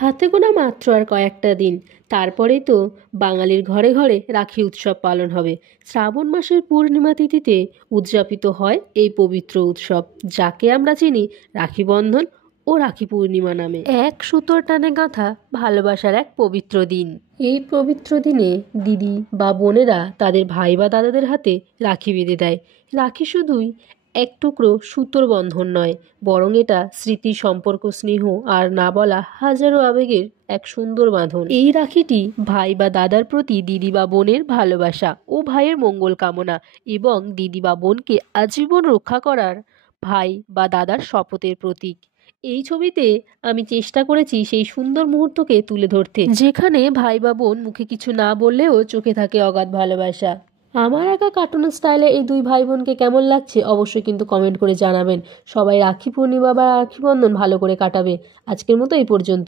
হাতে গোনা মাত্র আর কয়েকটা দিন, তারপরেই তো বাঙালির ঘরে ঘরে রাখি উৎসব পালন হবে। শ্রাবণ মাসের পূর্ণিমা তিথিতে উদযাপিত হয় এই পবিত্র উৎসব, যাকে আমরা চিনি রাখি বন্ধন ও রাখি পূর্ণিমা নামে। এক সুতোর টানে গাঁথা ভালোবাসার এক পবিত্র দিন। এই পবিত্র দিনে দিদি বা বোনেরা তাদের ভাই বা দাদাদের হাতে রাখি বেঁধে দেয়। রাখি শুধুই এক টুকরো সুতোর বন্ধন নয়, বরং এটা স্মৃতি, সম্পর্ক, স্নেহ আর না বলা হাজারো আবেগের এক সুন্দর বাঁধন। এই রাখিটি ভাই বা দাদার প্রতি দিদি বা বোনের ভালোবাসা ও ভাইয়ের মঙ্গল কামনা, এবং দিদি বা বোনকে আজীবন রক্ষা করার ভাই বা দাদার শপথের প্রতীক। এই ছবিতে আমি চেষ্টা করেছি সেই সুন্দর মুহূর্তকে তুলে ধরতে, যেখানে ভাই বা বোন মুখে কিছু না বললেও চোখে থাকে অগাধ ভালোবাসা। আমার একা কার্টুন স্টাইলে এই দুই ভাই বোনকে কেমন লাগছে অবশ্যই কিন্তু কমেন্ট করে জানাবেন। সবাই রাখি পূর্ণিমা বা রাখি বন্ধন ভালো করে কাটাবে। আজকের মতো এই পর্যন্ত।